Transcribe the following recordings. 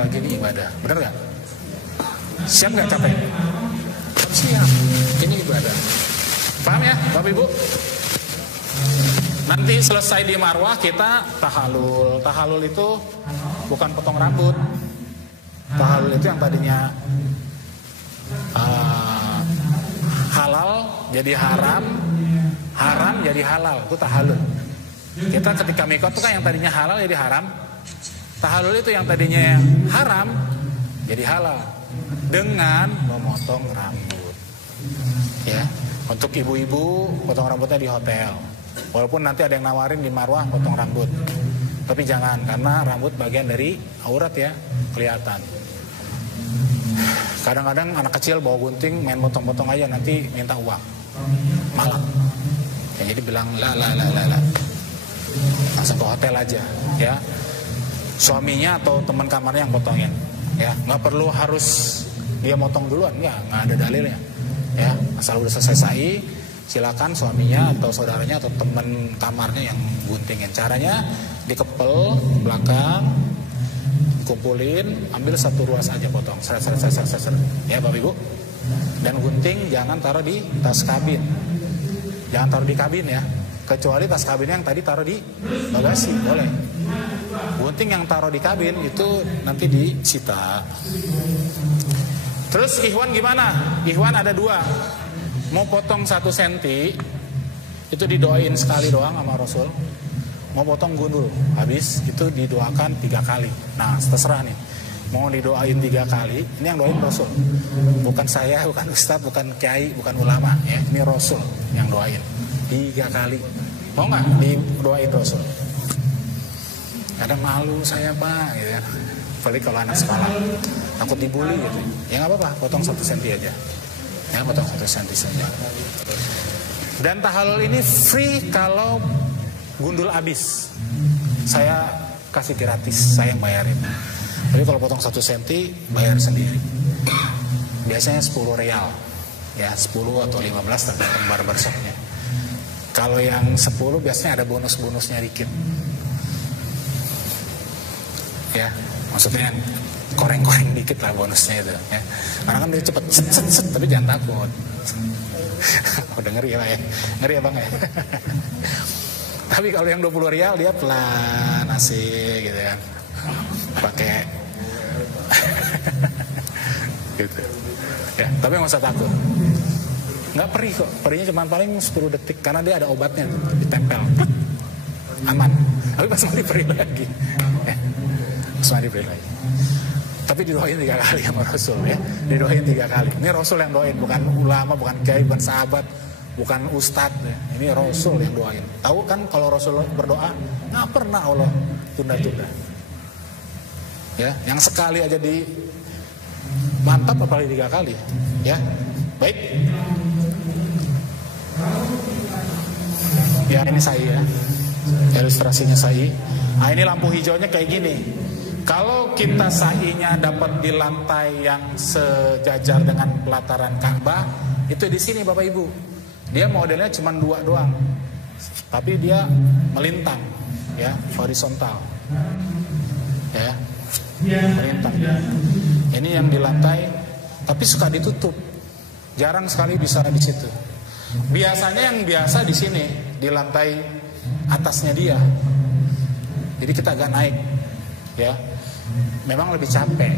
lagi ini ibadah, bener nggak? Siap nggak capek? Siap, ini ibadah. Paham ya Bapak Ibu? Nanti selesai di marwah kita tahalul. Tahalul itu bukan potong rambut. Tahalul itu yang tadinya halal jadi haram, haram jadi halal, itu tahalul. Kita ketika mikot itu kan yang tadinya halal jadi haram. Tahalul itu yang tadinya haram jadi halal dengan memotong rambut. Ya, untuk ibu-ibu potong rambutnya di hotel. Walaupun nanti ada yang nawarin di marwah potong rambut. Tapi jangan, karena rambut bagian dari aurat ya, kelihatan. Kadang-kadang anak kecil bawa gunting main potong-potong aja nanti minta uang. Malah. Ya, jadi bilang la. Langsung ke hotel aja ya. Suaminya atau teman kamarnya yang potongin ya, nggak perlu harus dia motong duluan, nggak ada dalilnya ya, asal udah selesai sa'i silakan suaminya atau saudaranya atau teman kamarnya yang guntingin. Caranya dikepel belakang, kumpulin, ambil satu ruas aja potong, seret ya Bapak Ibu. Dan gunting jangan taruh di tas kabin, jangan taruh di kabin ya, kecuali tas kabinnya yang tadi taruh di bagasi boleh. Gunting yang taruh di kabin itu nanti disita. Terus ikhwan gimana? Ikhwan ada dua. Mau potong 1 senti itu didoain sekali doang sama Rasul. Mau potong gundul habis itu didoakan 3 kali. Nah terserah nih. Mau didoain 3 kali, ini yang doain Rasul. Bukan saya, bukan ustadz, bukan kiai, bukan ulama ya. Ini Rasul yang doain 3 kali. Mau nggak didoain Rasul? Kadang malu saya Pak gitu ya. Apalagi kalau anak sekolah takut dibully gitu. Ya nggak apa-apa, potong 1 senti aja. Ya potong 1 senti saja. Dan tahalul ini free kalau gundul habis. Saya kasih gratis, saya yang bayarin. Tapi kalau potong 1 senti bayar sendiri. Biasanya 10 real. Ya 10 atau 15 tergantung barbershopnya. Kalau yang 10 biasanya ada bonus-bonusnya dikit. Ya, maksudnya koreng-koreng dikit lah bonusnya itu ya. Karena kan dia cepet set, tapi jangan takut. Udah ngeri ya Pak ya? Ngeri ya Bang ya? Tapi kalau yang 20 real dia pelan, asik gitu kan. Pakai gitu. Ya, tapi nggak usah takut. Nggak perih kok, perihnya cuma paling 10 detik karena dia ada obatnya ditempel. Aman. Tapi pas mandi perih lagi. Ya. Mandi perih lagi. Tapi didoain 3 kali sama Rasul ya. Didoain 3 kali. Ini Rasul yang doain, bukan ulama, bukan kiai, bukan sahabat, bukan ustadz ya. Ini Rasul yang doain. Tahu kan kalau Rasul berdoa nggak pernah Allah tunda-tunda. Ya, yang sekali aja di mantap apalagi 3 kali. Ya, baik. Ya ini saya ya. Ilustrasinya sa'i. Nah ini lampu hijaunya kayak gini. Kalau kita sa'inya dapat di lantai yang sejajar dengan pelataran Ka'bah, itu di sini Bapak Ibu. Dia modelnya cuma 2 doang. Tapi dia melintang ya, horizontal. Ya. Melintang. Ini yang di lantai tapi suka ditutup. Jarang sekali bisa di situ. Biasanya yang biasa di sini, di lantai atasnya dia. Jadi kita agak naik, ya. Memang lebih capek.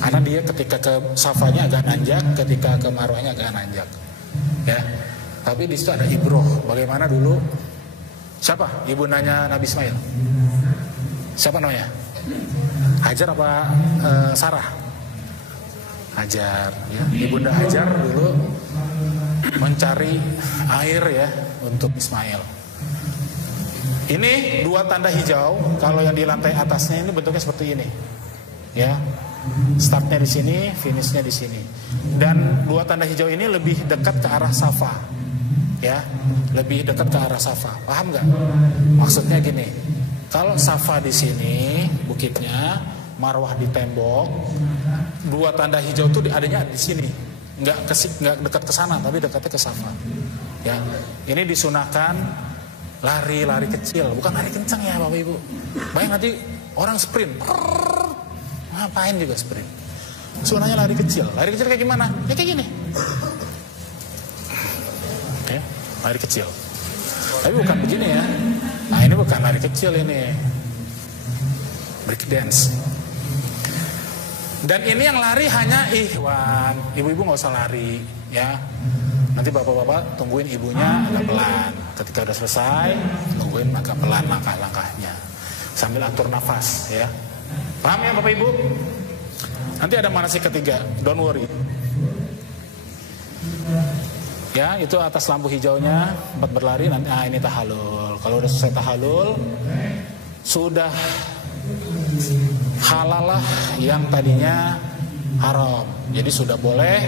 Karena dia ketika ke safanya agak nanjak, ketika ke marwahnya agak nanjak, ya. Tapi di situ ada ibroh. Bagaimana dulu? Siapa? Ibundanya Nabi Ismail. Siapa namanya? Hajar apa Sarah? Hajar, ya. Ibunda Hajar dulu mencari air ya untuk Ismail. Ini 2 tanda hijau. Kalau yang di lantai atasnya ini bentuknya seperti ini, ya. Startnya di sini, finishnya di sini. Dan 2 tanda hijau ini lebih dekat ke arah Safa, ya, lebih dekat ke arah Safa. Paham nggak? Maksudnya gini. Kalau Safa di sini bukitnya, Marwah di tembok, 2 tanda hijau itu adanya di sini. Nggak dekat ke sana, tapi dekatnya ke Safa. Ya, ini disunahkan lari kecil, bukan lari kencang ya Bapak Ibu. Bayang nanti orang sprint, ngapain juga sprint. Sunahnya lari kecil kayak gimana? Ya kayak gini. Oke, lari kecil. Tapi bukan begini ya. Nah ini bukan lari kecil ini. Break dance. Dan ini yang lari hanya ikhwan. Ibu-ibu gak usah lari ya. Nanti bapak-bapak tungguin ibunya agak pelan. Ketika udah selesai, tungguin agak pelan langkah-langkahnya. Sambil atur nafas ya. Paham ya Bapak Ibu? Nanti ada manasik ketiga, don't worry. Ya, itu atas lampu hijaunya, tempat berlari, nanti ini tahalul. Kalau udah selesai tahalul, sudah halal lah yang tadinya haram. Jadi sudah boleh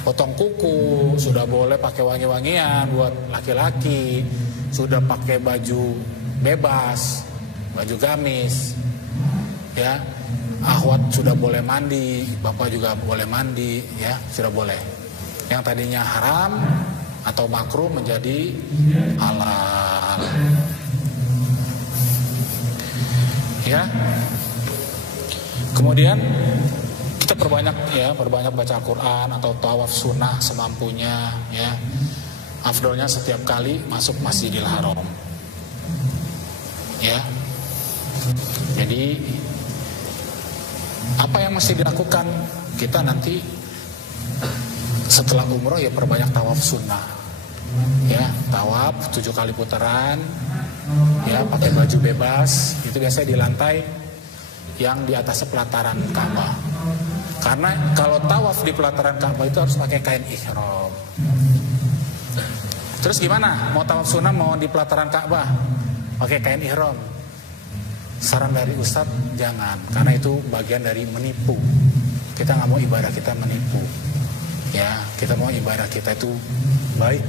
potong kuku, sudah boleh pakai wangi-wangian buat laki-laki, sudah pakai baju bebas, baju gamis, ya. Akhwat sudah boleh mandi, bapak juga boleh mandi, ya, sudah boleh. Yang tadinya haram atau makruh menjadi halal. Ya. Kemudian kita perbanyak baca Al-Quran atau tawaf sunnah semampunya, ya. Afdolnya setiap kali masuk Masjidil Haram. Ya. Jadi apa yang mesti dilakukan? Kita nanti setelah umroh ya perbanyak tawaf sunnah, ya, tawaf 7 kali putaran, ya, pakai baju bebas. Itu biasanya di lantai yang di atasnya pelataran Ka'bah. Karena kalau tawaf di pelataran Ka'bah itu harus pakai kain ihram. Terus gimana? Mau tawaf sunnah mau di pelataran Ka'bah pakai kain ihram? Saran dari Ustadz jangan, karena itu bagian dari menipu. Kita nggak mau ibadah kita menipu, ya. Kita mau ibadah kita itu baik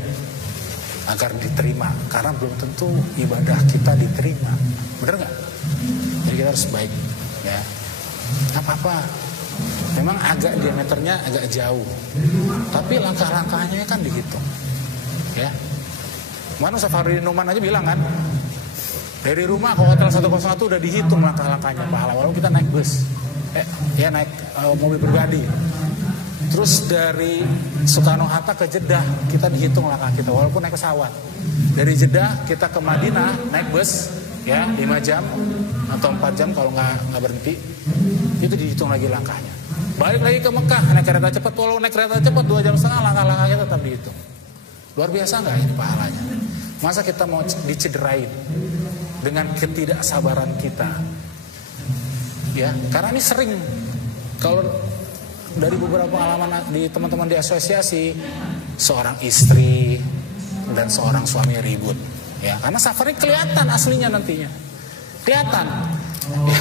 agar diterima, karena belum tentu ibadah kita diterima, bener nggak? Jadi kita harus baik, ya. Apa-apa, memang agak diameternya agak jauh, tapi langkah-langkahnya kan dihitung, ya. Mana Safari Numan aja bilang kan, dari rumah ke hotel 101 udah dihitung langkah-langkahnya pahala, walaupun kita naik bus, ya naik mobil pribadi. Terus dari Soekarno-Hatta ke Jeddah kita dihitung langkah kita, walaupun naik pesawat. Dari Jeddah kita ke Madinah naik bus, ya 5 jam atau 4 jam kalau nggak berhenti, itu dihitung lagi langkahnya. Balik lagi ke Mekah naik kereta cepat, walau naik kereta cepat 2 jam setengah, langkah-langkah kita tetap dihitung. Luar biasa nggak ini pahalanya? Masa kita mau dicederain dengan ketidaksabaran kita, ya? Karena ini sering, kalau dari beberapa pengalaman di teman-teman di asosiasi, seorang istri dan seorang suami ribut, ya, karena safarnya kelihatan aslinya nantinya, kelihatan, ya.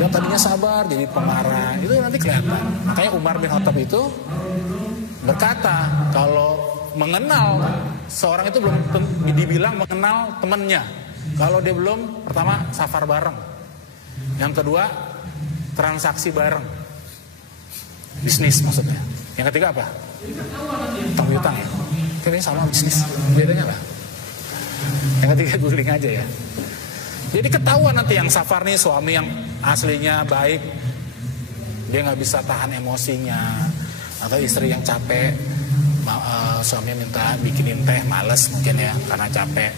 Yang tadinya sabar jadi pemarah, itu nanti kelihatan. Makanya Umar bin Khattab itu berkata, kalau mengenal seorang itu belum dibilang mengenal temannya. Kalau dia belum, pertama safar bareng, yang kedua transaksi bareng, bisnis maksudnya. Yang ketiga apa? Utang-utang ya. Kayaknya sama bisnis, bedanya apa? Yang ketiga guling aja ya. Jadi ketahuan nanti yang safar nih suami yang aslinya baik, dia nggak bisa tahan emosinya, atau istri yang capek, suami minta bikinin teh, males mungkin ya karena capek.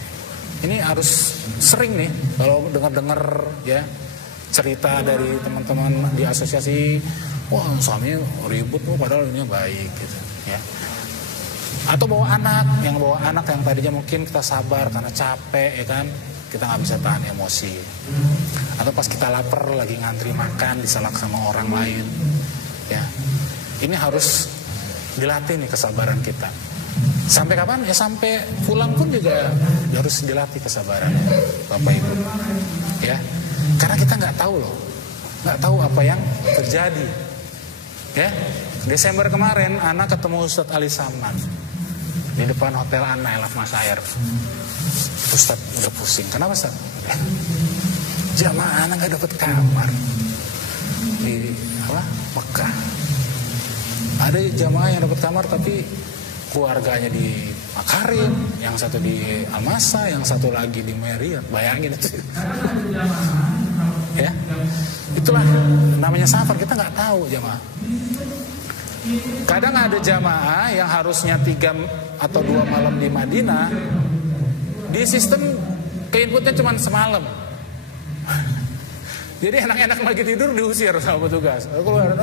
Ini harus sering nih kalau dengar-dengar ya cerita dari teman-teman di asosiasi, wah suaminya ribut, padahal ini baik gitu ya. Atau bawa anak yang tadinya mungkin kita sabar karena capek ya kan, kita nggak bisa tahan emosi. Atau pas kita lapar lagi ngantri makan disalak sama orang lain ya. Ini harus dilatih nih kesabaran kita. Sampai kapan? Ya sampai pulang pun juga harus dilatih kesabaran, Bapak Ibu. Ya, karena kita nggak tahu loh, nggak tahu apa yang terjadi. Ya, Desember kemarin anak ketemu Ustadz Ali Saman di depan hotel Anna Elaf Masair. Ustadz udah pusing. Kenapa Ustadz? Jamaah anak nggak dapat kamar di Mekah. Ada jamaah yang dapat kamar tapi keluarganya di Makarim, yang satu di Al-Masa, yang satu lagi di Marriott. Bayangin itu. Ya, itulah namanya safar, kita nggak tahu jamaah. Kadang ada jamaah yang harusnya 3 atau 2 malam di Madinah, di sistem ke inputnya cuma semalam. Jadi enak-enak lagi tidur diusir sama petugas. Keluar,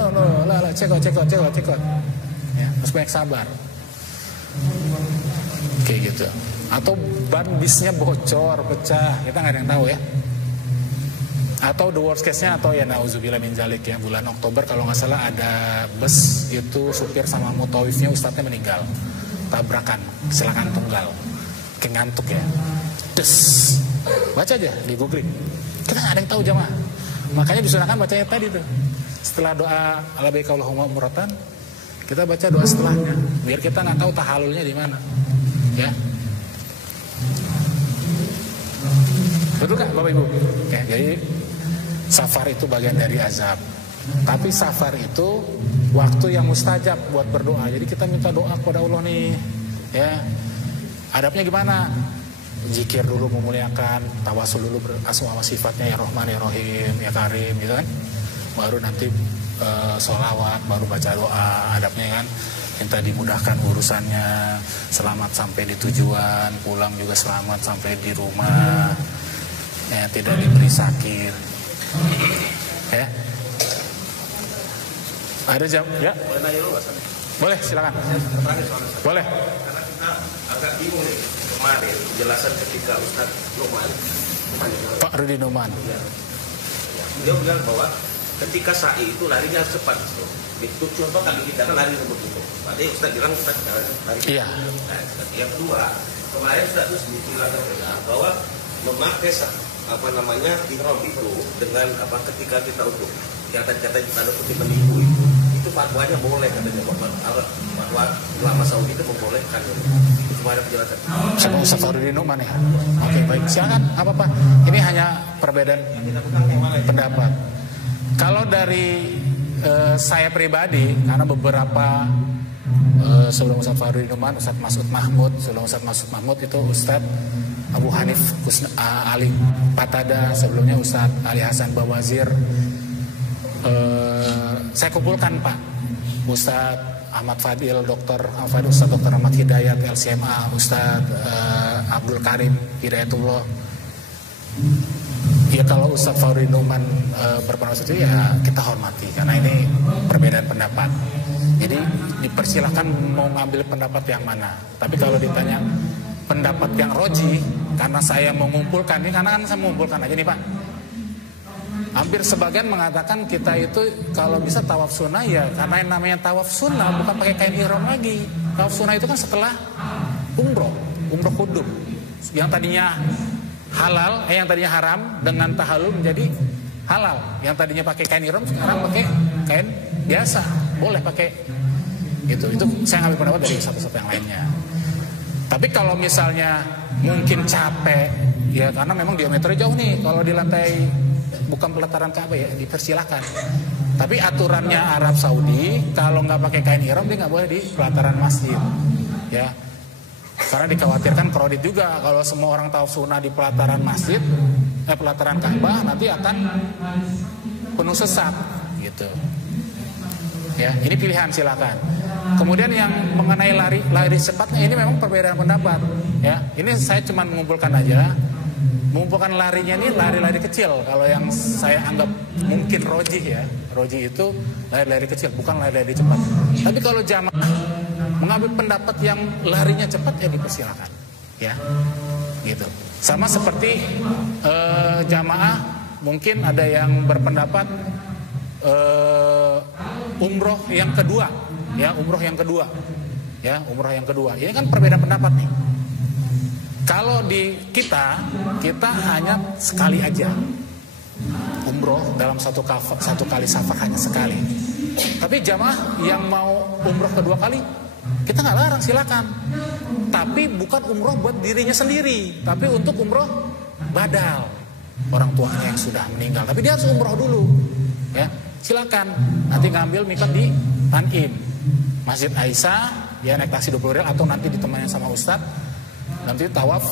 cekot. Ya, harus banyak sabar. Kayak gitu. Atau ban bisnya bocor, pecah, kita nggak ada yang tahu ya. Atau the worst case-nya, atau ya nauzubillah min zalik ya, bulan Oktober kalau nggak salah ada bus itu supir sama mutawifnya ustadznya meninggal, tabrakan, kecelakaan tunggal, kayak ngantuk ya, baca aja di googling, kita nggak ada yang tahu jamaah. Makanya disunahkan bacanya tadi tuh, setelah doa alabaika Allahumma umratan, kita baca doa setelahnya, biar kita nggak tahu tahalulnya di mana, ya. Betul gak Bapak Ibu? Ya, jadi safar itu bagian dari azab. Tapi safar itu waktu yang mustajab buat berdoa. Jadi kita minta doa kepada Allah nih, ya. Adabnya gimana? Zikir dulu memuliakan, tawasul dulu berasma sifatnya, ya Rahman, ya Rahim, ya Karim, gitu kan. Baru nanti sholawat, baru baca doa. Adabnya kan minta dimudahkan urusannya, selamat sampai di tujuan, pulang juga selamat sampai di rumah. Ya, tidak diberi sakit. Ya. Ada jam? Ya. Boleh, silakan. Boleh. Karena kita agak bingung nih kemarin penjelasan ketika Ustaz Numan, Pak Rudi Numan. Ya. Dia bilang bahwa ketika sa'i itu larinya harus cepat. Itu contoh kali kita kan lari ngebut itu. Padahal Ustaz bilang Ustaz lari. Iya. Nah, yang kedua, kemarin Ustaz itu bilang bahwa memakai ihram itu dengan ketika kita untuk yang tadi kita kita minggu itu fatwanya boleh katanya, fatwa ulama Saudi itu membolehkan. Itu ada penjelasan. Sama Ustaz Farudin Numan ya. Oke, baik, silakan. Apa-apa. Ini hanya perbedaan pendapat. Kalau dari saya pribadi, karena beberapa sebelum Ustaz Farudin Numan, Ustaz Masud Mahmud, sebelum Ustaz Masud Mahmud itu Ustaz Abu Hanif Ali Patada, sebelumnya Ustaz Ali Hasan Bawazir. Saya kumpulkan Pak Ustaz Ahmad Fadil, Ustaz Dr. Ahmad Hidayat LCMA, Ustaz Abdul Karim Hidayatullah. Ya kalau Ustaz Farudin Numan berpendapat itu ya kita hormati, karena ini perbedaan pendapat. Jadi dipersilahkan mau ngambil pendapat yang mana. Tapi kalau ditanya pendapat yang roji, karena saya mengumpulkan ini, karena kan saya mengumpulkan aja nih Pak. Hampir sebagian mengatakan kita itu kalau bisa tawaf sunnah ya, karena yang namanya tawaf sunnah bukan pakai kain ihram lagi. Tawaf sunnah itu kan setelah umroh kudum. Yang tadinya halal, yang tadinya haram dengan tahallul menjadi halal. Yang tadinya pakai kain ihram sekarang pakai kain biasa, boleh pakai gitu. Itu saya ngambil pendapat dari satu-satu yang lainnya. Tapi kalau misalnya mungkin capek, ya karena memang diameternya jauh nih. Kalau di lantai bukan pelataran Ka'bah ya dipersilakan. Tapi aturannya Arab Saudi kalau nggak pakai kain ihram dia nggak boleh di pelataran masjid, ya. Karena dikhawatirkan kredit juga kalau semua orang tawaf sunnah di pelataran masjid, pelataran Ka'bah nanti akan penuh sesat, gitu. Ya, ini pilihan silakan. Kemudian yang mengenai lari cepatnya ini memang perbedaan pendapat. Ya, ini saya cuma mengumpulkan aja. Mengumpulkan larinya ini lari-lari kecil. Kalau yang saya anggap mungkin roji ya, roji itu lari-lari kecil, bukan lari-lari cepat. Tapi kalau jamaah mengambil pendapat yang larinya cepat ya dipersilakan. Ya, gitu. Sama seperti jamaah mungkin ada yang berpendapat umroh yang kedua, ya umroh yang kedua, ya umroh yang kedua. Ini kan perbedaan pendapat nih. Kalau di kita hanya sekali aja umroh dalam satu kali safar hanya sekali. Tapi jamaah yang mau umroh kedua kali kita nggak larang, silakan. Tapi bukan umroh buat dirinya sendiri, tapi untuk umroh badal orang tuanya yang sudah meninggal. Tapi dia harus umroh dulu, ya. Silakan nanti ngambil mikat di Tanim Masjid Aisyah, ya naik taksi 20 rial atau nanti ditemani sama Ustadz, nanti tawaf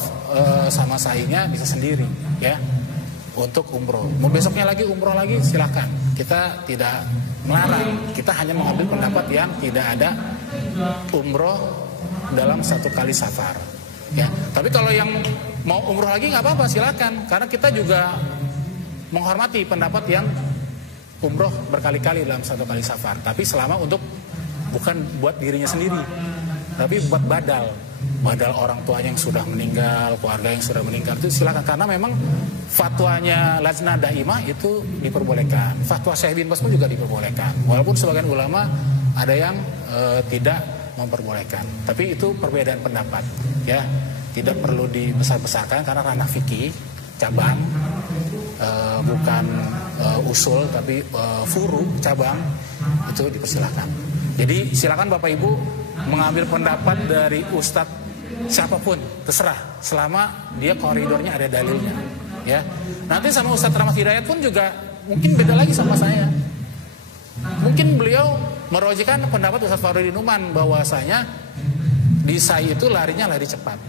sama sa'inya bisa sendiri, ya. untuk umroh. Mau besoknya lagi umroh lagi silahkan. Kita tidak melarang. Kita hanya mengambil pendapat yang tidak ada umroh dalam satu kali safar. Ya, tapi kalau yang mau umroh lagi nggak apa-apa silakan. Karena kita juga menghormati pendapat yang umroh berkali-kali dalam satu kali safar. Tapi selama untuk bukan buat dirinya sendiri, tapi buat badal orang tuanya yang sudah meninggal, keluarga yang sudah meninggal, itu silakan. Karena memang fatwanya Lajnah Daimah itu diperbolehkan, fatwa Syekh bin Baz pun juga diperbolehkan, walaupun sebagian ulama ada yang tidak memperbolehkan. Tapi itu perbedaan pendapat, ya, tidak perlu dibesar-besarkan karena ranah fikih cabang, bukan usul tapi furu cabang, itu dipersilakan. Jadi silakan Bapak Ibu mengambil pendapat dari ustadz siapapun, terserah, selama dia koridornya ada dalilnya, ya. Nanti sama Ustadz Rahmat Hidayat pun juga mungkin beda lagi sama saya. Mungkin beliau merojikan pendapat Ustadz Farudin Numan bahwasanya di sa'i itu larinya lari cepat,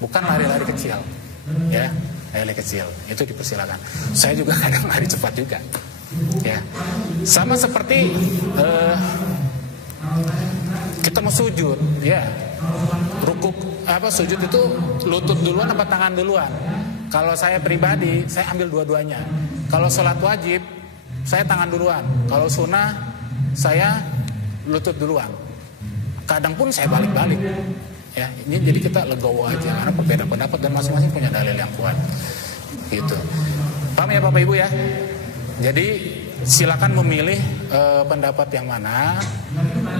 bukan lari-lari kecil, ya, lari kecil, itu dipersilakan. Saya juga kadang lari cepat juga, ya. Sama seperti kita mau sujud, ya, rukuk sujud itu lutut duluan apa tangan duluan. Kalau saya pribadi, saya ambil dua-duanya. Kalau sholat wajib, saya tangan duluan. Kalau sunnah, saya lutut duluan. Kadang pun saya balik-balik. Ya, ini jadi kita legowo aja karena berbeda pendapat dan masing-masing punya dalil yang kuat. Gitu. Paham ya Bapak Ibu ya? Jadi silakan memilih pendapat yang mana.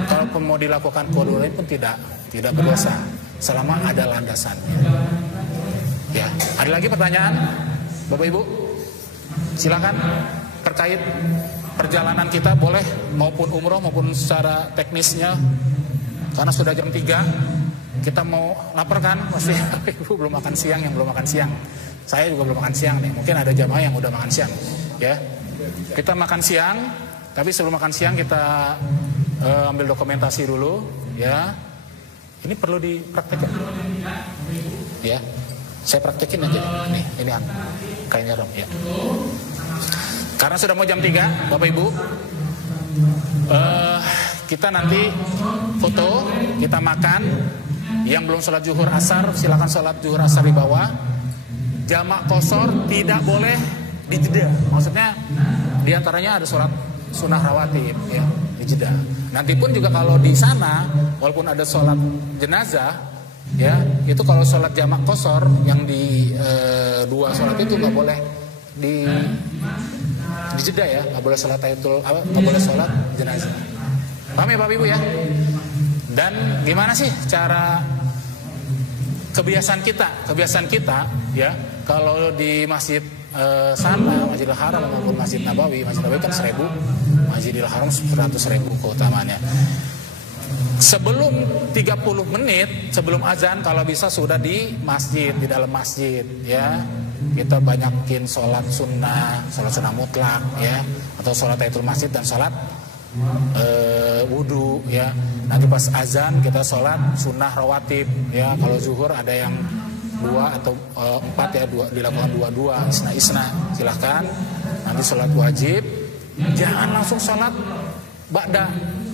Kalaupun mau dilakukan kodul pun tidak berdosa selama ada landasannya. Ya, ada lagi pertanyaan Bapak Ibu? Silakan terkait perjalanan kita, boleh maupun umroh maupun secara teknisnya. Karena sudah jam 3, kita mau lapar kan? Pasti Bapak Ibu belum makan siang, yang belum makan siang. Saya juga belum makan siang nih. Mungkin ada jamaah yang udah makan siang, ya. Kita makan siang, tapi sebelum makan siang kita ambil dokumentasi dulu, ya. Ini perlu dipraktekkan, ya. Saya praktekin aja, nih, ini kainnya Rom, ya. Karena sudah mau jam 3, Bapak Ibu, kita nanti foto, kita makan. Yang belum sholat zuhur asar, silakan sholat zuhur asar di bawah. Jamak qashar tidak boleh dijeda. Maksudnya diantaranya ada sholat sunnah rawatib, ya, dijeda. Nanti pun juga kalau di sana, walaupun ada sholat jenazah, ya, itu kalau sholat jamak qashar yang di dua sholat itu nggak boleh dijeda, ya, nggak boleh sholat tahiyatul, nggak boleh sholat jenazah. Paham ya Bapak Ibu ya? Dan gimana sih cara kebiasaan kita, ya, kalau di masjid sana, Masjidil Haram maupun Masjid Nabawi kan 1000, Masjidil Haram 100.000 keutamaannya. Sebelum 30 menit sebelum azan kalau bisa sudah di masjid, di dalam masjid, ya. Kita banyakin sholat sunnah mutlak, ya, atau sholat tahiyatul masjid dan sholat wudhu, ya. Nanti pas azan kita sholat sunnah rawatib, ya. Kalau zuhur ada yang 2 atau 4, ya, dilakukan 2-2 isna silahkan. Nanti sholat wajib, jangan langsung sholat ba'da,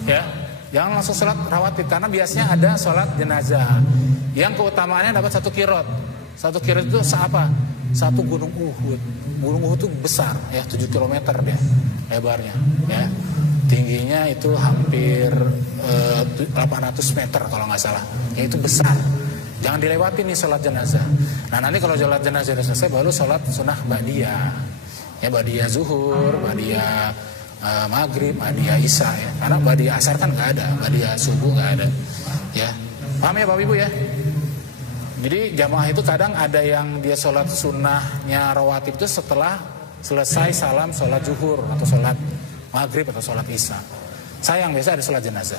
ya, jangan langsung sholat rawatib karena biasanya ada sholat jenazah yang keutamaannya dapat 1 qirot. 1 qirot itu apa? 1 gunung Uhud. Gunung Uhud itu besar, ya, 7 km dia lebarnya, ya. Tingginya itu hampir 800 meter kalau nggak salah. Ya, itu besar. Jangan dilewati nih sholat jenazah. Nah, nanti kalau sholat jenazah sudah selesai baru sholat sunnah ba'diyah. Ya, ba'diyah zuhur, ba'diyah maghrib, ba'diyah isya, ya. Karena ba'diyah asar kan nggak ada, ba'diyah subuh nggak ada. Ya, paham ya Bapak Ibu ya? Jadi jamaah itu kadang ada yang dia sholat sunnahnya rawatib itu setelah selesai salam sholat zuhur atau sholat maghrib atau sholat isya. Sayang biasa ada sholat jenazah.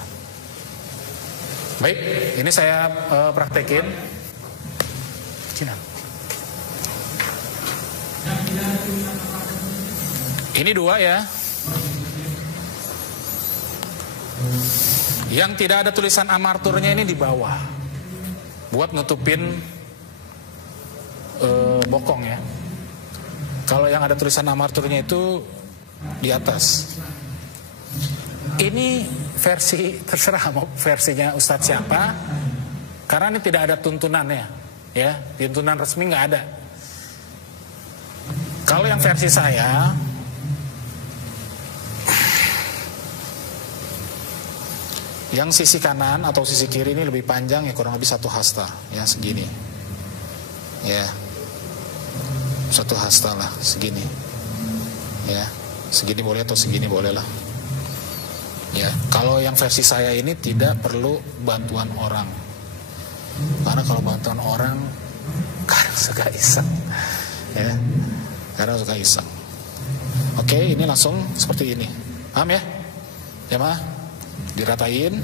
Baik, ini saya praktekin. Cina. Ini 2 ya. Yang tidak ada tulisan amarturnya ini di bawah. Buat nutupin bokong, ya. Kalau yang ada tulisan amarturnya itu di atas. Ini versi terserah mau versinya Ustadz siapa, karena ini tidak ada tuntunannya, ya, tuntunan resmi nggak ada. Kalau yang versi saya, yang sisi kanan atau sisi kiri ini lebih panjang, ya kurang lebih 1 hasta, ya segini, ya 1 hasta lah, segini, ya segini boleh atau segini boleh lah. Ya, kalau yang versi saya ini tidak perlu bantuan orang. Karena kalau bantuan orang kadang suka iseng. Ya. Kadang suka iseng. Oke, ini langsung seperti ini. Paham ya? Jamaah? Diratain.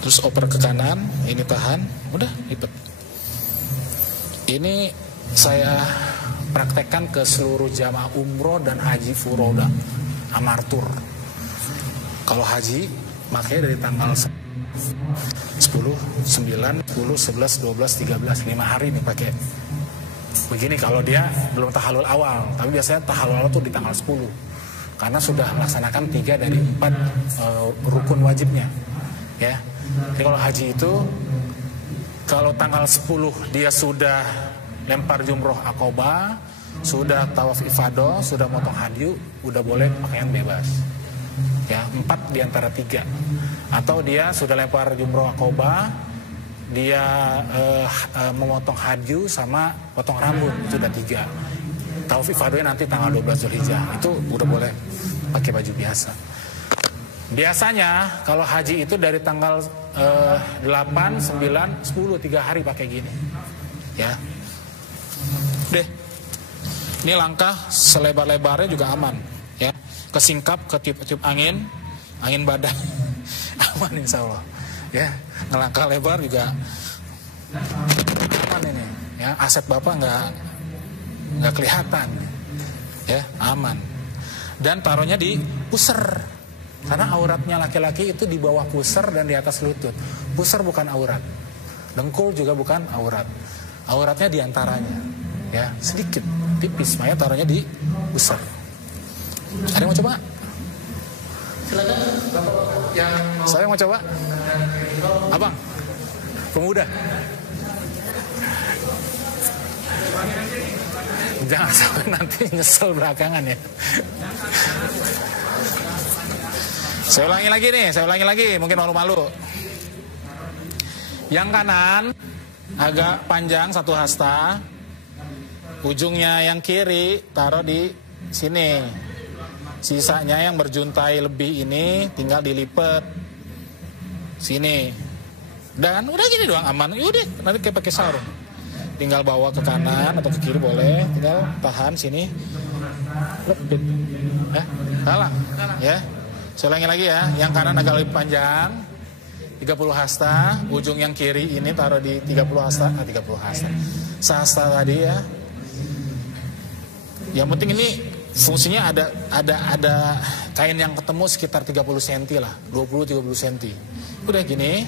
Terus oper ke kanan, ini tahan, udah lipat. Ini saya praktekkan ke seluruh jamaah umroh dan haji furoda, amartur. Kalau haji, makanya dari tanggal 10, 9, 10, 11, 12, 13, 5 hari nih pakai. Begini kalau dia belum tahalul awal, tapi biasanya tahalul awal tuh di tanggal 10. Karena sudah melaksanakan 3 dari 4 rukun wajibnya. Ya. Jadi kalau haji itu, kalau tanggal 10 dia sudah lempar jumroh akobah, sudah tawaf ifadah, sudah motong hadyu, udah boleh pakaian bebas. Ya, 4 di antara 3. Atau dia sudah lempar jumroh akobah, dia memotong hadyu sama potong rambut, itu udah 3. Tawaf ifadahnya nanti tanggal 12 Zulhijjah, itu udah boleh pakai baju biasa. Biasanya kalau haji itu dari tanggal 8, 9, 10, 3 hari pakai gini. Ya. Deh. Ini langkah selebar-lebarnya juga aman, ya. Kesingkap, ketiup-tiup angin badai, aman insya Allah. Ya, ngelangkah lebar juga aman ini. Ya, aset bapak nggak kelihatan, ya, aman. Dan taruhnya di pusar, karena auratnya laki-laki itu di bawah pusar dan di atas lutut. Pusar bukan aurat, dengkul juga bukan aurat. Auratnya di antaranya, ya, sedikit, tipis. Makanya taruhnya di pusar. Ada yang mau coba? Silakan, Bapak yang mau. Saya mau coba. Abang, pemuda. Jangan sampai nanti nyesel belakangan ya. Saya ulangi lagi, mungkin malu-malu. Yang kanan agak panjang 1 hasta. Ujungnya yang kiri taruh di sini. Sisanya yang berjuntai lebih ini tinggal dilipat sini. Dan udah gini doang, aman. Yaudah, nanti kayak pakai sarung. Tinggal bawa ke kanan atau ke kiri boleh. Tinggal tahan sini. Lepit. Salah. Ya. Saya ulangi lagi ya. Yang kanan agak lebih panjang. 30 hasta. Ujung yang kiri ini taruh di 30 hasta. 30 hasta. Sehasta tadi ya. Yang penting ini fungsinya ada kain yang ketemu sekitar 30 cm lah, 20-30 cm. Udah gini,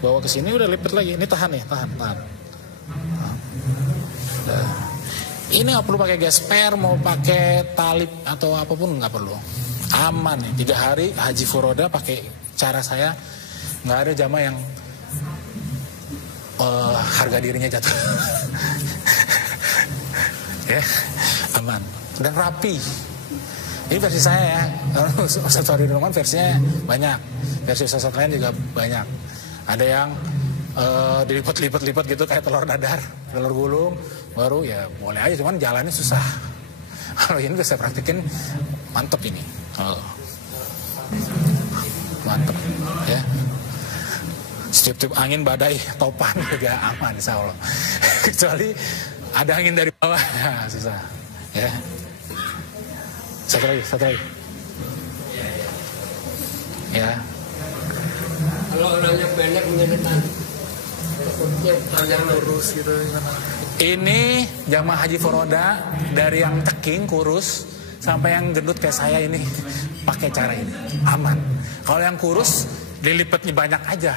bawa ke sini, udah lipat lagi. Ini tahan nih, tahan. Nah. Ini nggak perlu pakai gesper, mau pakai tali atau apapun nggak perlu. Aman nih, 3 hari haji furoda pakai cara saya, nggak ada jamaah yang harga dirinya jatuh. Ya, aman. Dan rapi. Ini versi saya ya. Ustaz Fahri Nurman versinya banyak. Versi Ustaz lain juga banyak. Ada yang dilipat-lipat gitu kayak telur dadar, telur gulung, baru ya boleh aja, cuman jalannya susah. Kalau ini udah saya praktekin, mantep ini. Mantep ya. Setiap-tiap angin badai topan juga aman insya Allah. Kecuali ada angin dari bawah, ya, susah. Ya. Satu lagi. Ya. Kalau orangnya pendek menyenangkan, panjang lurus gitu. Ini jamaah haji furoda dari yang ceking kurus sampai yang gendut kayak saya ini pakai cara ini aman. Kalau yang kurus dilipatnya banyak aja,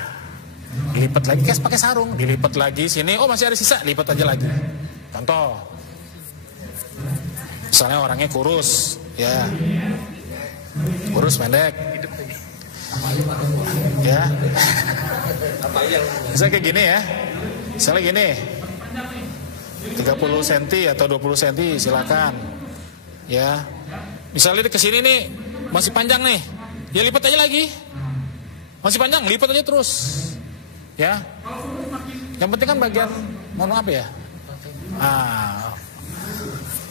dilipat lagi kayak pakai sarung, dilipat lagi sini. Oh masih ada sisa, lipat aja lagi. Contoh. Misalnya orangnya kurus, ya, kurus pendek, ya. Misalnya kayak gini ya, misalnya gini, 30 cm atau 20 cm silakan, ya. Misalnya ke sini nih masih panjang nih, ya lipat aja lagi, masih panjang, lipat aja terus, ya. Yang penting kan bagian, mohon maaf ya,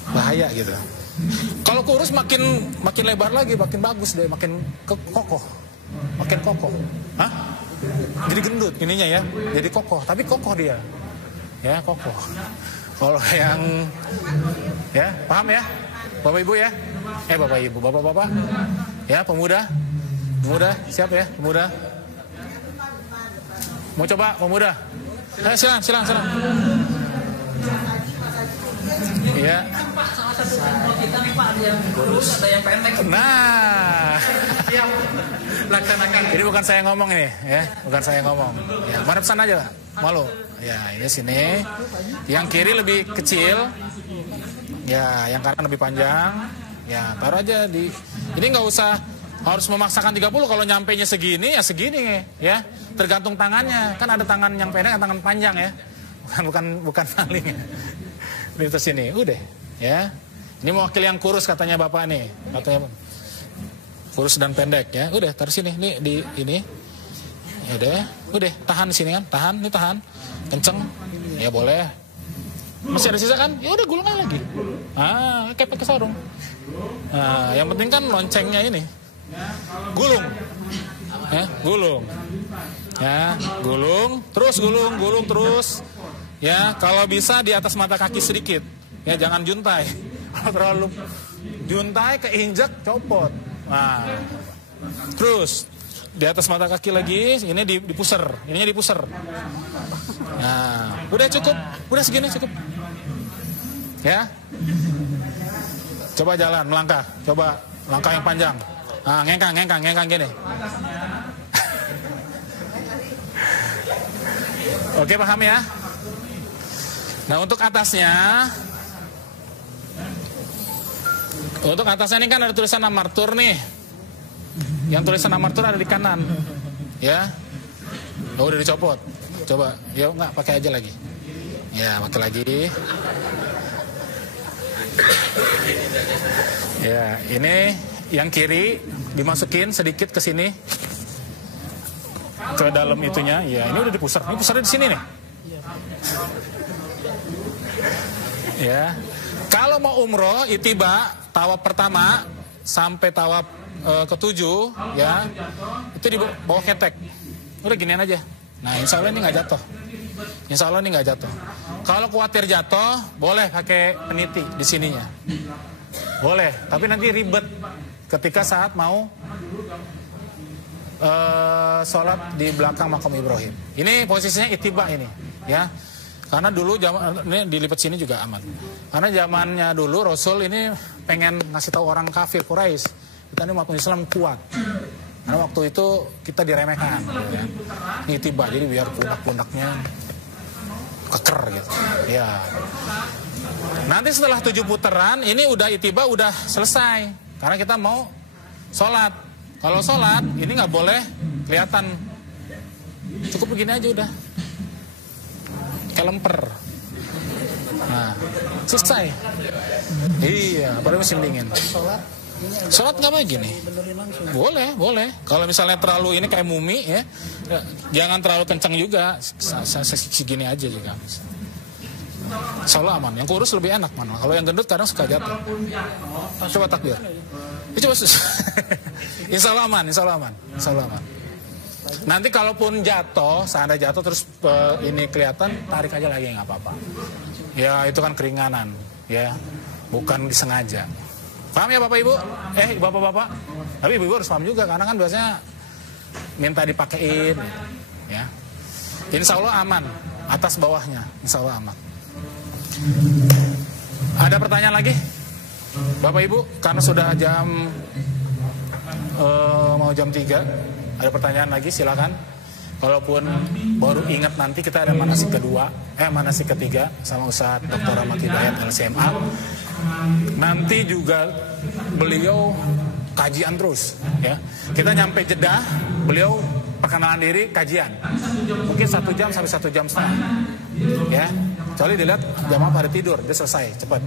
bahaya gitu. Kalau kurus makin lebar lagi, makin bagus deh, makin kokoh, makin kokoh. Hah? Jadi gendut ininya ya, jadi kokoh, tapi kokoh dia, ya kokoh. Kalau yang, ya paham ya, bapak ibu ya, bapak ibu, bapak-bapak, ya pemuda, siap ya pemuda. Mau coba pemuda? Silang. Iya. Nah, laksanakan. Ini bukan saya ngomong ini, ya, bukan saya ngomong. Ya, madep sana aja, malu. Ya, ini sini. Yang kiri lebih kecil. Ya, yang kanan lebih panjang. Ya, taruh aja di. Ini nggak usah harus memaksakan 30. Kalau nyampenya segini ya segini, ya. Tergantung tangannya. Kan ada tangan yang pendek, ada tangan panjang ya. Bukan maling. Di atas sini, udah, ya. Ini mewakili yang kurus katanya bapak nih, katanya kurus dan pendek ya. Udah taruh sini, nih di ini. Ya udah, tahan di sini kan, tahan, kenceng, ya boleh. Masih ada sisa kan? Ya udah gulung aja lagi. Kayak pakai sarung. Nah, yang penting kan loncengnya ini, gulung, ya, gulung, ya, gulung terus. Ya, kalau bisa di atas mata kaki sedikit. Ya, jangan juntai. Kalau terlalu juntai keinjak copot. Nah. Terus di atas mata kaki lagi, ini dipuser. Ininya dipuser. Nah, udah cukup. Udah segini cukup. Ya. Coba jalan, melangkah. Coba langkah yang panjang. Nah, ngengkang gini. Oke, paham ya? Nah, untuk atasnya ini kan ada tulisan Amartur nih. Yang tulisan Amartur ada di kanan, ya. Oh, udah dicopot. Coba, yuk nggak pakai aja lagi. Ya, pakai lagi. Ya, ini yang kiri dimasukin sedikit ke sini, ke dalam itunya. Ya, ini udah dipuser. Ini pusarnya di sini nih. Ya, kalau mau umroh itiba tawaf pertama sampai tawaf ke-7 ya, itu di bawah ketek. Udah ginian aja. Nah, insya Allah ini nggak jatuh. Kalau khawatir jatuh, boleh pakai peniti di sininya. Boleh, tapi nanti ribet ketika saat mau sholat di belakang makam Ibrahim. Ini posisinya itiba ini, ya. Karena dulu ini dilipat sini juga aman. Karena zamannya dulu Rasul ini pengen ngasih tahu orang kafir Quraisy, kita ini umat Islam kuat. Karena waktu itu kita diremehkan, ya. Ini tiba, jadi biar pundak-pundaknya keker gitu. Ya. Nanti setelah 7 putaran, ini udah itiba udah selesai. Karena kita mau sholat. Kalau sholat ini nggak boleh kelihatan. Cukup begini aja udah. Kayak lemper. Nah, selesai. Iya, pada musim dingin. Sholat nggak boleh gini. Boleh. Kalau misalnya terlalu ini kayak mumi ya, jangan terlalu kencang juga. Segini aja juga. Insya aman. Yang kurus lebih enak mana. Kalau yang gendut kadang suka jatuh. Coba takbir. Coba. Insya Allah aman. Nanti kalaupun jatuh, seandainya jatuh terus ini kelihatan, tarik aja lagi nggak apa-apa. Ya itu kan keringanan, ya, bukan disengaja. Paham ya Bapak Ibu? Bapak-bapak. Tapi Ibu harus paham juga, karena kan biasanya minta dipakein, ya. Insya Allah aman, atas bawahnya, insya Allah aman. Ada pertanyaan lagi, Bapak Ibu? Karena sudah jam mau jam 3. Ada pertanyaan lagi, silakan. Kalaupun baru ingat nanti kita ada manasik ketiga sama Ustadz Dr. Ahmad Hidayat LCMA. nanti juga beliau kajian terus, ya. Kita nyampe Jeddah, beliau perkenalan diri, kajian. Mungkin 1 jam sampai 1 jam setengah, ya. Kecuali dilihat jamaah pada tidur, dia selesai cepat.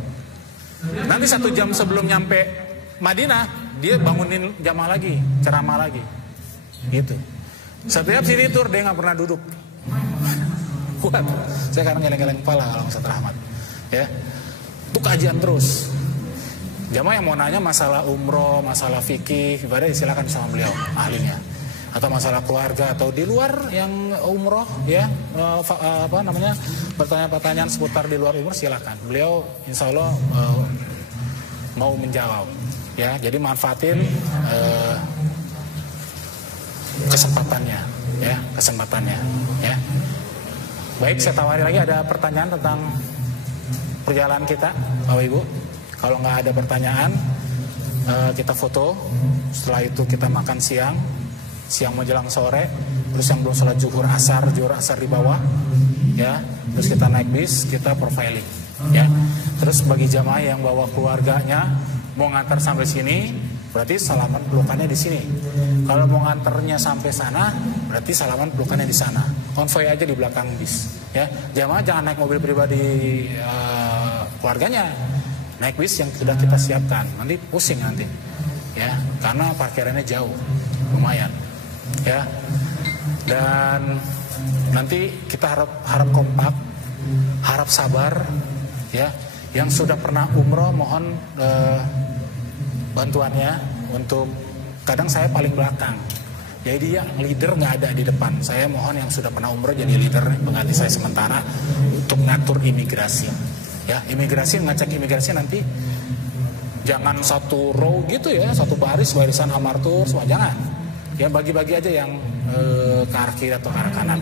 Nanti 1 jam sebelum nyampe Madinah, dia bangunin jamaah lagi, ceramah lagi, gitu. Setiap city tour dia nggak pernah duduk. Kuat. Saya kadang geleng-geleng kepala kalau Ustaz Rahmat, ya. Itu kajian terus. Jamaah yang mau nanya masalah umroh, masalah fikih, ibadah, silakan sama beliau, ahlinya. Atau masalah keluarga atau di luar yang umroh, ya, pertanyaan-pertanyaan seputar di luar umroh, silakan. Beliau insya Allah mau menjawab, ya. Jadi manfaatin kesempatannya, ya, ya. Baik, saya tawari lagi, ada pertanyaan tentang perjalanan kita, Bapak Ibu. Kalau nggak ada pertanyaan, kita foto. Setelah itu kita makan siang menjelang sore. Terus yang belum sholat zuhur asar di bawah, ya. Terus kita naik bis, kita profiling, ya. Terus bagi jamaah yang bawa keluarganya mau ngantar sampai sini, berarti salaman pelukannya di sini. Kalau mau nganternya sampai sana, berarti salaman pelukannya di sana. Konvoy aja di belakang bis, ya. Jamaah jangan naik mobil pribadi keluarganya. Naik bis yang sudah kita siapkan, nanti pusing nanti, ya, karena parkirannya jauh, lumayan, ya. Dan nanti kita harap kompak, harap sabar, ya. Yang sudah pernah umroh mohon bantuannya untuk, kadang saya paling belakang, jadi yang leader nggak ada di depan. Saya mohon yang sudah pernah umroh jadi leader, pengganti saya sementara untuk ngatur imigrasi. Ya, ngecek imigrasi nanti jangan satu row gitu, ya, satu barisan amartur semua, jangan. Ya, bagi-bagi aja yang ke arah kiri atau ke arah kanan.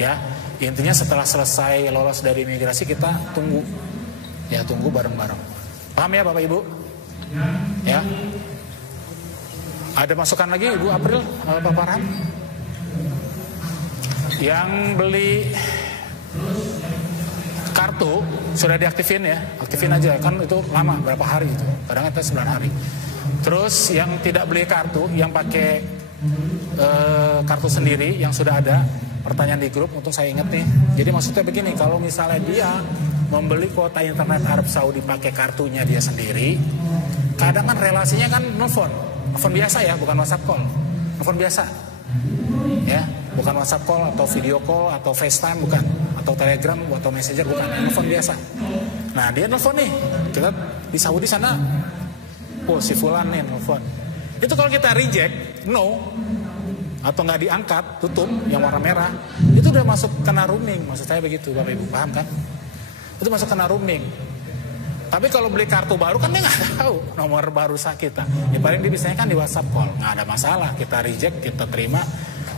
Ya, intinya setelah selesai lolos dari imigrasi kita tunggu. Ya, tunggu bareng-bareng. Paham ya Bapak Ibu? Ya. Ada masukan lagi Ibu April, Pak Farhan? Yang beli kartu sudah diaktifin, ya, aktifin aja, kan itu lama, berapa hari itu, kadang itu 9 hari. Terus yang tidak beli kartu, yang pakai kartu sendiri yang sudah ada, pertanyaan di grup untuk saya ingat nih. Jadi maksudnya begini, kalau misalnya dia membeli kuota internet Arab Saudi pakai kartunya dia sendiri, kadang kan relasinya kan nelfon biasa, ya, bukan WhatsApp call, nelfon biasa, ya, bukan WhatsApp call atau video call atau FaceTime, bukan, atau Telegram atau Messenger, bukan, nelfon biasa. Nah, dia nelfon nih, kita di Saudi sana, oh si Fulan nih nelfon. Itu kalau kita reject, no, atau nggak diangkat, tutup yang warna merah, itu udah masuk kena roaming. Maksud saya begitu, Bapak Ibu, paham kan? Itu masuk kena roaming. Tapi kalau beli kartu baru kan dia nggak tahu nomor baru kita. Ya paling dia biasanya kan di WhatsApp call, nggak ada masalah. Kita reject, kita terima,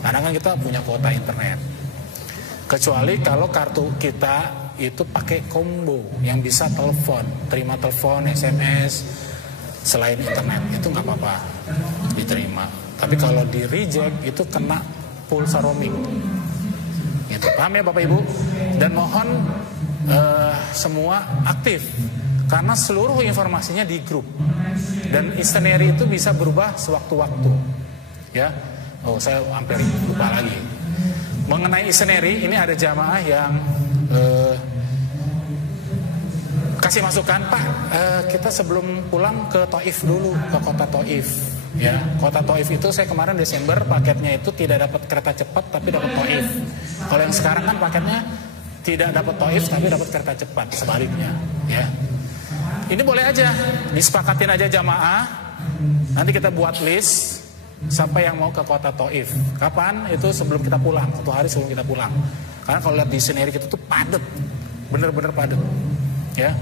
karena kan kita punya kuota internet. Kecuali kalau kartu kita itu pakai combo yang bisa telepon, terima telepon, SMS, selain internet, itu nggak apa-apa, diterima. Tapi kalau di reject itu kena pulsa roaming. Gitu. Paham ya Bapak Ibu? Dan mohon semua aktif, karena seluruh informasinya di grup. Dan itinerary itu bisa berubah sewaktu-waktu. Ya, oh saya hampir lupa lagi. Mengenai itinerary, ini ada jamaah yang kasih masukan, Pak, kita sebelum pulang ke Taif dulu, ke kota Taif. Ya, kota Taif itu saya kemarin Desember paketnya itu tidak dapat kereta cepat tapi dapat Taif. Kalau yang sekarang kan paketnya tidak dapat Taif tapi dapat kereta cepat, sebaliknya, ya. Ini boleh aja, disepakatin aja jamaah. Nanti kita buat list siapa yang mau ke kota Taif. Kapan? Itu sebelum kita pulang, 1 hari sebelum kita pulang. Karena kalau lihat di scenery kita tuh padat, bener-bener padat. Ya,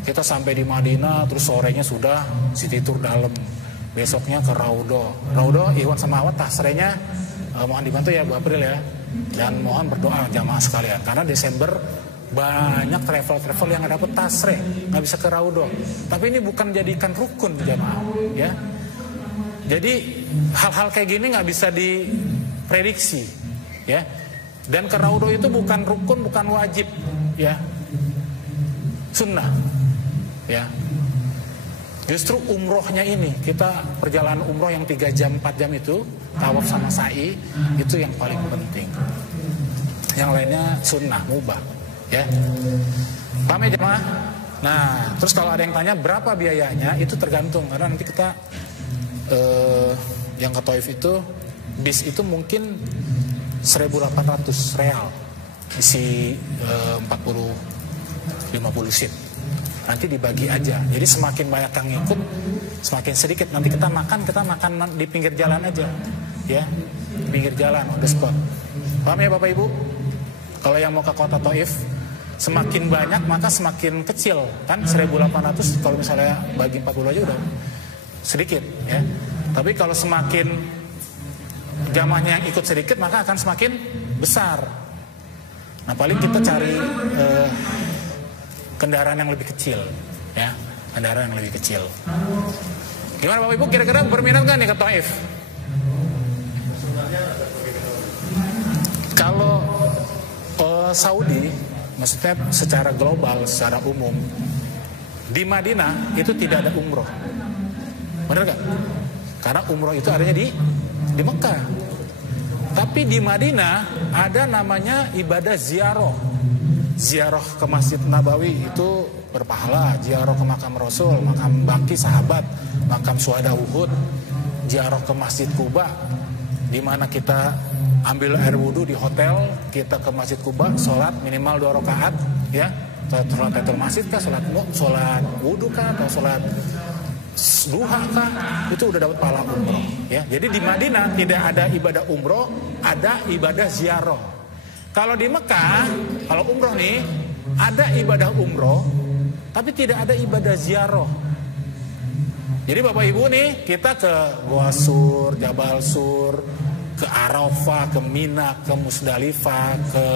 kita sampai di Madinah, terus sorenya sudah city tour dalam. Besoknya ke Raudo, Iwan sama Awat tasrenya mohon dibantu ya Bu April ya. Dan mohon berdoa jamaah sekalian, karena Desember banyak travel yang nggak dapet tasre, nggak bisa ke Raudo. Tapi ini bukan jadikan rukun jamaah, ya. Jadi hal-hal kayak gini nggak bisa diprediksi, ya. Dan ke Raudo itu bukan rukun, bukan wajib, ya. Sunnah, ya. Justru umrohnya ini, kita perjalanan umroh yang 3 jam 4 jam itu, tawaf sama sa'i, itu yang paling penting. Yang lainnya sunnah, mubah, ya. Paham ya jemaah? Nah, terus kalau ada yang tanya berapa biayanya, itu tergantung, karena nanti kita yang ke Taif itu, bis itu mungkin 1.800 real, isi 40-50 seat. Nanti dibagi aja. Jadi semakin banyak yang ngikut, semakin sedikit. Nanti kita makan di pinggir jalan aja, ya, di pinggir jalan, on the spot. Paham ya Bapak Ibu? Kalau yang mau ke kota Taif, semakin banyak maka semakin kecil, kan 1.800 kalau misalnya bagi 40 aja udah sedikit, ya. Tapi kalau semakin jamaahnya yang ikut sedikit maka akan semakin besar. Nah paling kita cari kendaraan yang lebih kecil, ya, kendaraan yang lebih kecil. Gimana Bapak Ibu, kira-kira berminat nggak nih ke Taif? Kalau Saudi, maksudnya secara global, secara umum, di Madinah itu tidak ada umroh, benar nggak? Karena umroh itu adanya di Mekah. Tapi di Madinah ada namanya ibadah ziarah. Ziarah ke Masjid Nabawi itu berpahala, ziarah ke makam Rasul, makam baki sahabat, makam syuhada Uhud, ziarah ke Masjid Kuba, di mana kita ambil air wudhu di hotel, kita ke Masjid Kuba, sholat minimal 2 rakaat, ya, sholat tahiyatul masjid kah, sholat wudhu kah, atau sholat duha kah, itu udah dapat pahala umroh, ya. Jadi di Madinah tidak ada ibadah umroh, ada ibadah ziarah. Kalau di Mekah, kalau umroh nih, ada ibadah umroh, tapi tidak ada ibadah ziarah. Jadi Bapak Ibu nih, kita ke Gua Sur, Jabal Sur, ke Arafah, ke Mina, ke Musdalifah, ke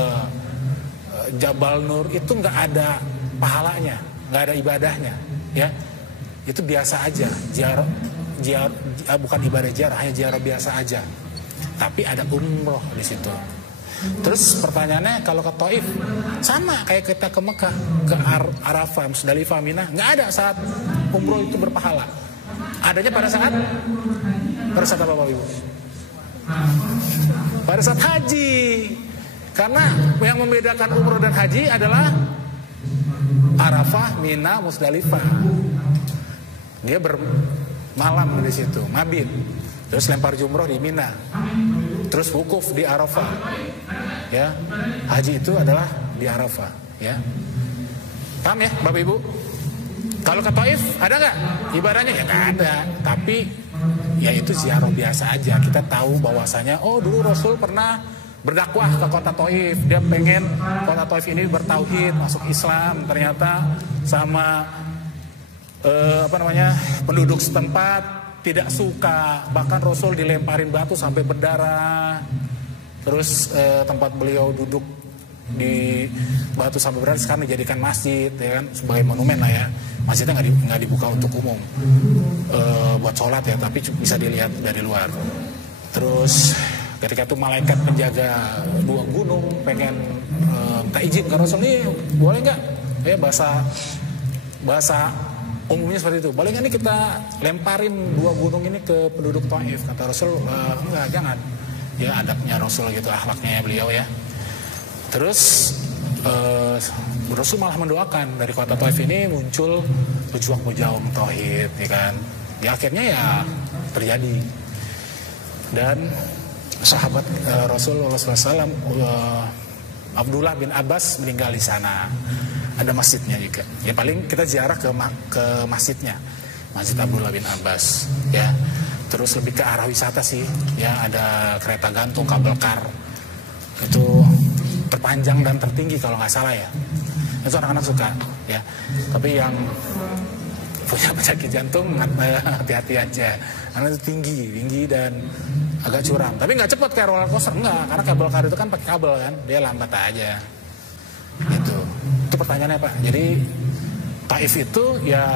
Jabal Nur, itu nggak ada pahalanya, nggak ada ibadahnya, ya. Itu biasa aja, bukan ibadah ziarah, hanya ziarah biasa aja. Tapi ada umroh di situ. Terus pertanyaannya, kalau ke Taif sama kayak kita ke Mekah, ke Arafah, Musdalifah, Mina, nggak ada saat umroh itu berpahala. Adanya pada saat apa Bapak Ibu? Pada saat haji. Karena yang membedakan umroh dan haji adalah Arafah, Mina, Musdalifah. Dia bermalam di situ, mabit. Terus lempar jumroh di Mina. Terus wukuf di Arafah. Ya. Haji itu adalah di Arafah, ya. Paham ya, Bapak Ibu? Kalau ke Taif ada nggak ibadahnya? Ya nggak ada. Tapi ya itu ziarah biasa aja. Kita tahu bahwasanya, oh dulu Rasul pernah berdakwah ke kota Taif. Dia pengen kota Taif ini bertauhid, masuk Islam. Ternyata sama penduduk setempat tidak suka, bahkan Rasul dilemparin batu sampai berdarah. Terus tempat beliau duduk di batu sampai berdarah sekarang dijadikan masjid, ya kan, sebagai monumen lah ya. Masjidnya nggak dibuka untuk umum buat sholat ya, tapi bisa dilihat dari luar. Terus ketika itu malaikat penjaga 2 gunung pengen minta izin ke Rasul, nih boleh nggak? Ya bahasa umumnya seperti itu. Boleh nggak nih kita lemparin 2 gunung ini ke penduduk Taif? Kata Rasul, enggak, jangan. Ya adabnya Rasul gitu, akhlaknya beliau ya. Terus Rasul malah mendoakan dari kota Taif ini muncul pejuang-pejuang tauhid, ya kan. Ya akhirnya ya terjadi. Dan sahabat Rasulullah SAW, Abdullah bin Abbas meninggal di sana. Ada masjidnya juga. Ya paling kita ziarah ke masjidnya, Masjid Abdullah bin Abbas, ya. Terus lebih ke arah wisata sih, ya, ada kereta gantung kabel kar. Itu terpanjang dan tertinggi kalau nggak salah ya. Itu anak-anak suka, ya. Tapi yang punya penyakit jantung hati-hati aja. Karena itu tinggi dan agak curam. Tapi nggak cepat kayak roller coaster, enggak. Karena kabel kar itu kan pakai kabel kan, dia lambat aja. Gitu. Itu pertanyaannya Pak. Jadi Taif itu ya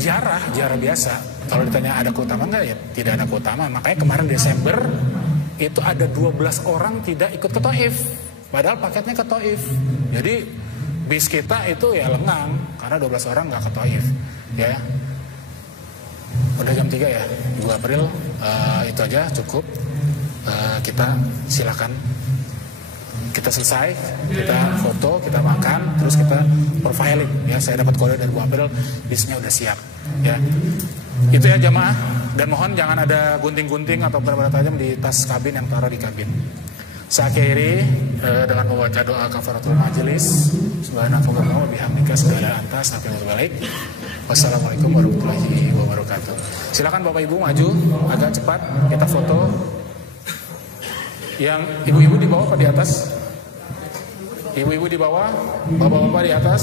ziarah biasa. Kalau ditanya ada keutamaan enggak, ya tidak ada keutamaan. Makanya kemarin Desember itu ada 12 orang tidak ikut ke Taif, padahal paketnya ke Taif. Jadi bis kita itu ya lengang karena karena 12 orang nggak ke Taif ya. Udah jam 3 ya, 2 April. Itu aja cukup. Kita silakan, kita selesai, kita foto, kita makan, terus kita profiling ya. Saya dapat kode dari 2 April, bisnya udah siap ya. Itu ya jamaah, dan mohon jangan ada gunting-gunting atau benda-benda tajam di tas kabin yang taruh di kabin. Saya akhiri dengan membaca doa kafaratul majelis. Subhanakallahumma wa bihamdika asyhadu an la ilaha illa anta astaghfiruka wa atubu ilaik. Wassalamualaikum warahmatullahi wabarakatuh. Silakan Bapak Ibu maju agak cepat, kita foto. Yang ibu-ibu di bawah apa di atas? Ibu-ibu di bawah, bapak-bapak di atas.